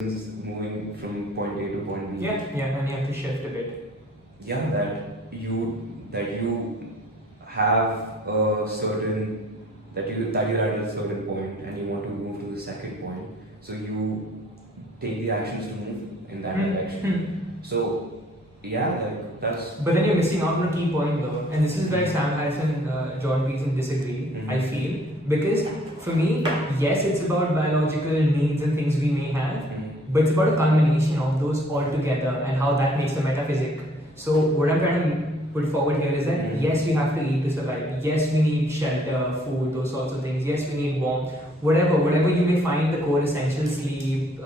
moving from point A to point B. Yeah, and you have to shift a bit. Yeah, that you have a certain that you're at a certain point and you want to move to the second point. So you take the actions to move in that direction. So yeah, that's. But then you're missing out on a key point though, and this is where Sam Harris and John Beason disagree. I feel, because for me, yes, it's about biological needs and things we may have, but it's about a culmination of those all together and how that makes a metaphysic. So what I'm trying to put forward here is that yes, we have to eat to survive. Yes, we need shelter, food, those sorts of things. Yes, we need warmth. Whatever you may find the core essentials, sleep,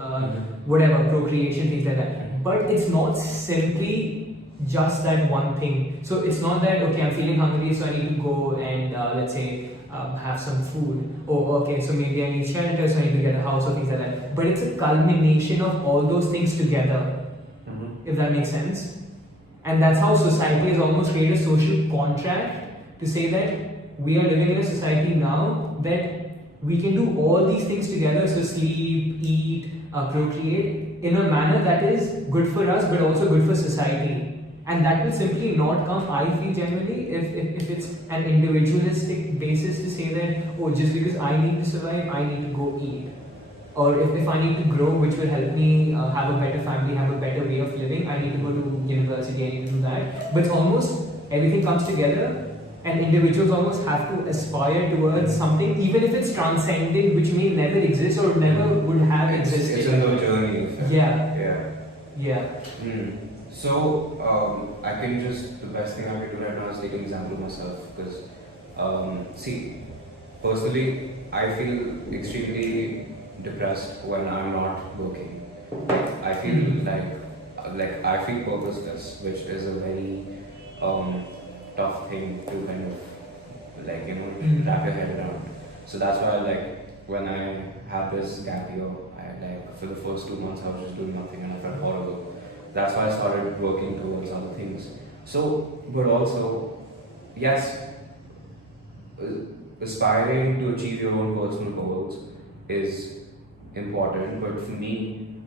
whatever, procreation, things like that. But it's not simply just that one thing. So it's not that, okay, I'm feeling hungry, so I need to go and let's say have some food. Oh, okay, so maybe I need shelter, so I need to get a house or things like that. But it's a culmination of all those things together, if that makes sense. And that's how society has almost created a social contract to say that we are living in a society now that we can do all these things together, so sleep, eat, procreate, in a manner that is good for us but also good for society. And that will simply not come, I feel generally, if it's an individualistic basis to say that, oh, just because I need to survive, I need to go eat. Or if I need to grow, which will help me have a better family, have a better way of living, I need to go to university, I need to do that. But it's almost everything comes together, and individuals almost have to aspire towards something, even if it's transcendent, which may never exist or never would have existed. It's a journey. Yeah. So I can the best thing I can do right now is take an example of myself, because see, personally, I feel extremely depressed when I'm not working. I feel like I feel purposeless, which is a very tough thing to kind of wrap your head around. So that's why when I had this gap year, for the first 2 months I was just doing nothing and I felt horrible. That's why I started working towards other things. So, but also, yes, aspiring to achieve your own personal goals is important, but for me,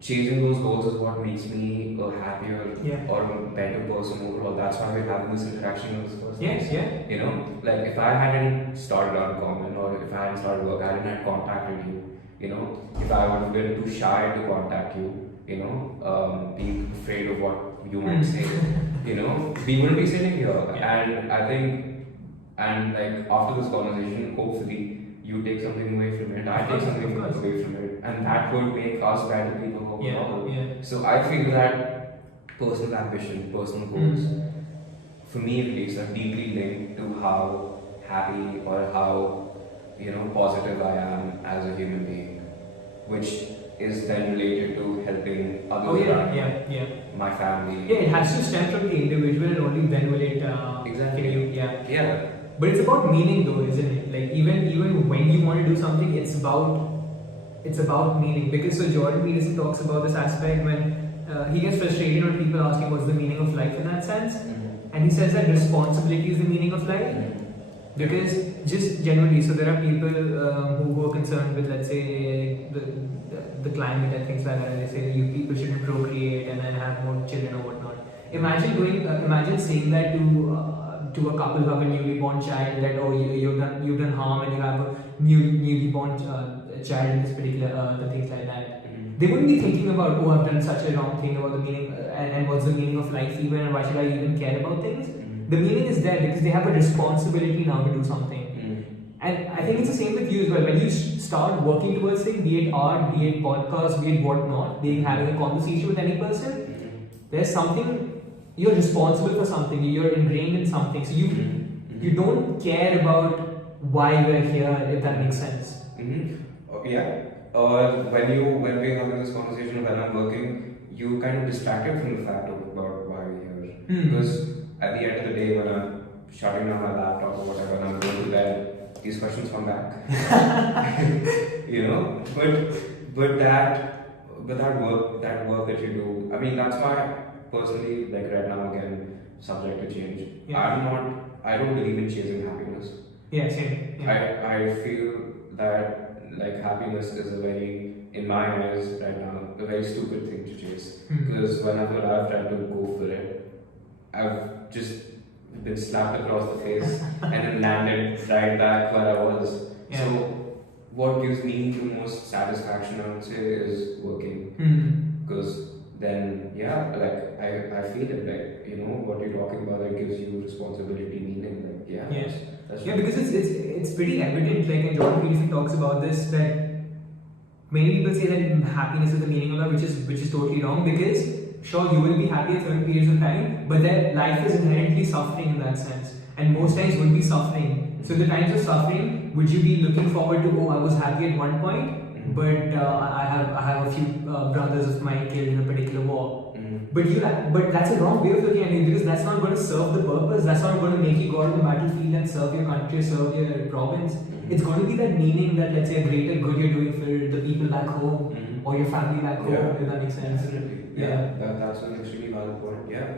chasing those goals is what makes me a happier or a better person overall. That's why we're having this interaction in this first place. You know, like if I hadn't started on Common, or if I hadn't started work, I hadn't contacted you, if I would have been too shy to contact you, being afraid of what you might say, we wouldn't be sitting here. And I think, after this conversation, hopefully, you take something away from it, I take something away from it, and that would make us better people overall. So I feel that personal ambition, personal goals, for me at least, are deeply linked to how happy or how positive I am as a human being, which is then related to helping others around my family. Yeah, it has to stem from the individual and only then will it exactly. But it's about meaning though, isn't it? Like even when you want to do something, it's about meaning. Because so Jordan Peterson talks about this aspect when he gets frustrated when people ask him what's the meaning of life in that sense, and he says that responsibility is the meaning of life. Because just generally, so there are people who are concerned with, let's say, the climate and things like that, and they say you people shouldn't procreate and then have more children or whatnot. Imagine saying that to a couple who have a newly born child that you've done harm and you have a newly born child in this particular things like that. They wouldn't be thinking about, oh, I've done such a wrong thing, about the meaning and what's the meaning of life even, and why should I even care about things. The meaning is there because they have a responsibility now to do something. And I think it's the same with you as well. When you start working towards things, be it art, be it podcast, be it whatnot, be it having a conversation with any person, there's something, you're responsible for something, you're ingrained in something. So you don't care about why we're here, if that makes sense. When we're having this conversation, when I'm working, you kind of distracted from the fact about why we're here. Because at the end of the day, when I'm shutting down my laptop or whatever, and I'm going to bed, these questions come back. But that work that you do, I mean, that's why personally, right now again, subject to change. I don't believe in chasing happiness. Same. I feel that happiness is a very in my eyes right now, a very stupid thing to chase. Hmm. Because whenever I've tried to go for it, I've just been slapped across the face and then landed right back where I was. Yeah. So what gives me the most satisfaction, I would say, is working. Because then, yeah, like I feel it, like, you know, what you're talking about, it gives you responsibility, meaning, like, yeah. That's Yeah, because it's pretty evident, like, and Jordan Peterson talks about this, that many people say that happiness is the meaning of life, which is totally wrong, because sure, you will be happy at certain periods of time, but that life is inherently suffering in that sense, and most times will be suffering. So the times of suffering, would you be looking forward to, oh, I was happy at one point, but I have a few brothers of mine killed in a particular war. But that's a wrong way of looking at it, because that's not going to serve the purpose. That's not going to make you go out on the battlefield and serve your country, serve your province. It's going to be that meaning that, let's say, a greater good you're doing for the people back home or your family back home. If that makes sense. Definitely. That's an extremely valid point. Yeah.